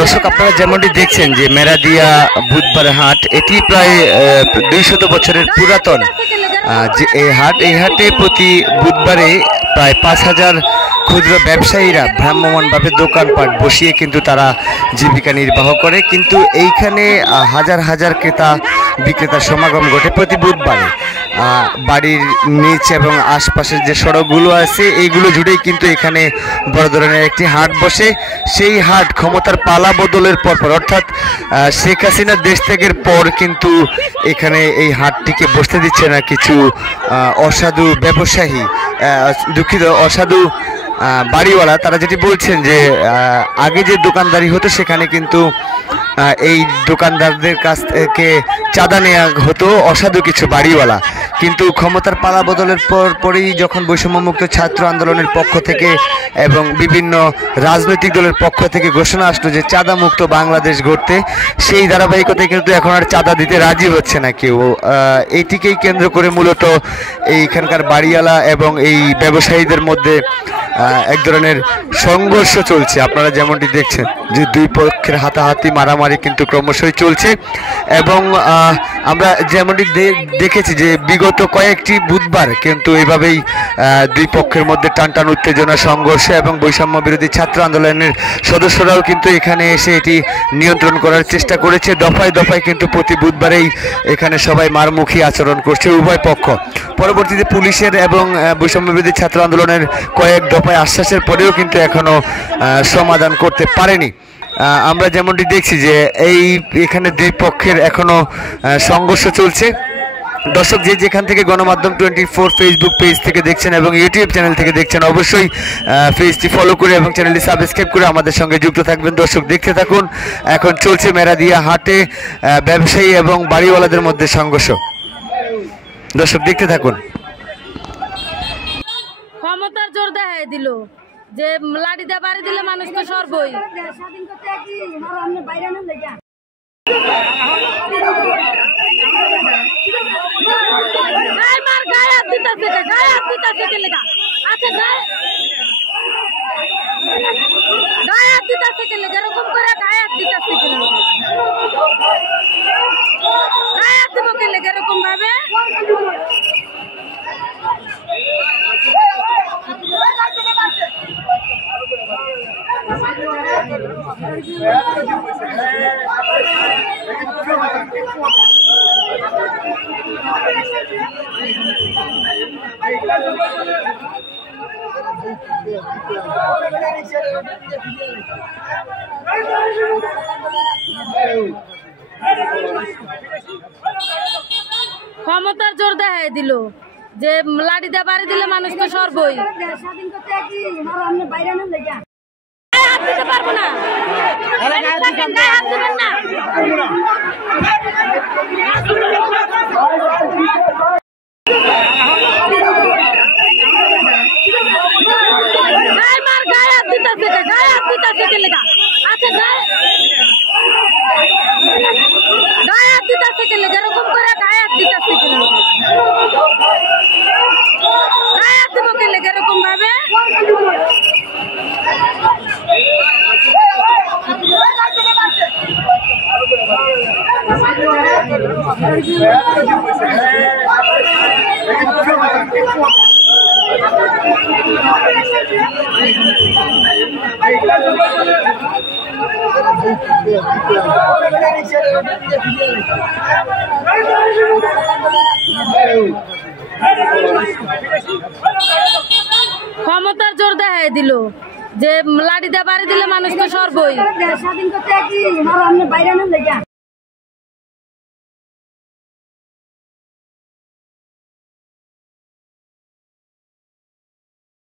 দর্শক আপনারা যেমনটি দেখছেন যে মেরাদিয়া বুধবার হাট, এটি প্রায় 200 বছরের পুরাতন যে এই হাটে প্রতি বুধবারে প্রায় 5000 ক্ষুদ্র ব্যবসায়ীরা ভ্রাম্যমাণভাবে দোকানপাট বসিয়ে কিন্তু তারা জীবিকা নির্বাহ করে। কিন্তু এইখানে হাজার হাজার ক্রেতা বিক্রেতার সমাগম ঘটে প্রতি বুধবারে। বাড়ির নিচ এবং আশপাশের যে সড়কগুলো আছে এইগুলো জুড়েই কিন্তু এখানে বড় ধরনের একটি হাট বসে। সেই হাট ক্ষমতার পালা বদলের পরপর, অর্থাৎ শেখ হাসিনার দেশ ত্যাগের পর কিন্তু এখানে এই হাটটিকে বসতে দিচ্ছে না কিছু অসাধু ব্যবসায়ী, দুঃখিত অসাধু বাড়িওয়ালা। তারা যেটি বলছেন যে আগে যে দোকানদারি হতো সেখানে কিন্তু এই দোকানদারদের কাছ থেকে চাঁদা নেওয়া হতো অসাধু কিছু বাড়িওয়ালা। কিন্তু ক্ষমতার পালা বদলের পরেই যখন বৈষম্যমুক্ত ছাত্র আন্দোলনের পক্ষ থেকে এবং বিভিন্ন রাজনৈতিক দলের পক্ষ থেকে ঘোষণা আসলো যে চাঁদা মুক্ত বাংলাদেশ গড়তে, সেই ধারাবাহিকতায় কিন্তু এখন আর চাঁদা দিতে রাজি হচ্ছে না কেউ। এইটিকেই কেন্দ্র করে মূলত এইখানকার বাড়িওয়ালা এবং এই ব্যবসায়ীদের মধ্যে এক ধরনের সংঘর্ষ চলছে। আপনারা যেমনটি দেখছেন যে দুই পক্ষের হাতাহাতি মারামারি কিন্তু ক্রমশই চলছে। এবং আমরা যেমনটি দেখেছি যে বিগত কয়েকটি বুধবার কিন্তু এইভাবেই দুই পক্ষের মধ্যে টানটান উত্তেজনা, সংঘর্ষ এবং বৈষম্য বিরোধী ছাত্র আন্দোলনের সদস্যরাও কিন্তু এখানে এসে এটি নিয়ন্ত্রণ করার চেষ্টা করেছে। দফায় দফায় কিন্তু প্রতি বুধবারেই এখানে সবাই মারমুখী আচরণ করছে উভয় পক্ষ। পরবর্তীতে পুলিশের এবং বৈষম্য বিরোধী ছাত্র আন্দোলনের কয়েক দফায় আশ্বাসের পরেও কিন্তু এখনো সমাধান করতে পারেনি। আমরা যেমনটি দেখছি যে এখানে দুই পক্ষের এখনো সংঘর্ষ চলছে। দর্শক যে যেখান থেকে গণমাধ্যম 24 ফেসবুক পেজ থেকে দেখছেন এবং ইউটিউব চ্যানেল থেকে দেখছেন, অবশ্যই পেজটি ফলো করে এবং চ্যানেলটি সাবস্ক্রাইব করে আমাদের সঙ্গে যুক্ত থাকবেন। দর্শক দেখতে থাকুন, এখন চলছে মেরাদিয়া হাটে ব্যবসায়ী এবং বাড়িওয়ালাদের মধ্যে সংঘর্ষ। দর্শক দেখতে থাকুন। ক্ষমতার জোর দেখাই দিল যে লাঠি দিয়ে বাড়ি দিলে মানুষ তো সর্বই এরকম করে গায়ে দিতেছে এরকম ভাবে ক্ষমতার জোর দেখাই দিল যে লাঠি দিয়ে বাড়ি দিলে মানুষ তো সর্বই দিতে পারবো না। এরকম করে গায়ে দিতেছে গায়ে দিব কেলে এরকম ভাবে ক্ষমতার জোর দেখাই দিল যে লাঠি দিয়ে বাড়ি দিলে মানুষ তো সর্বই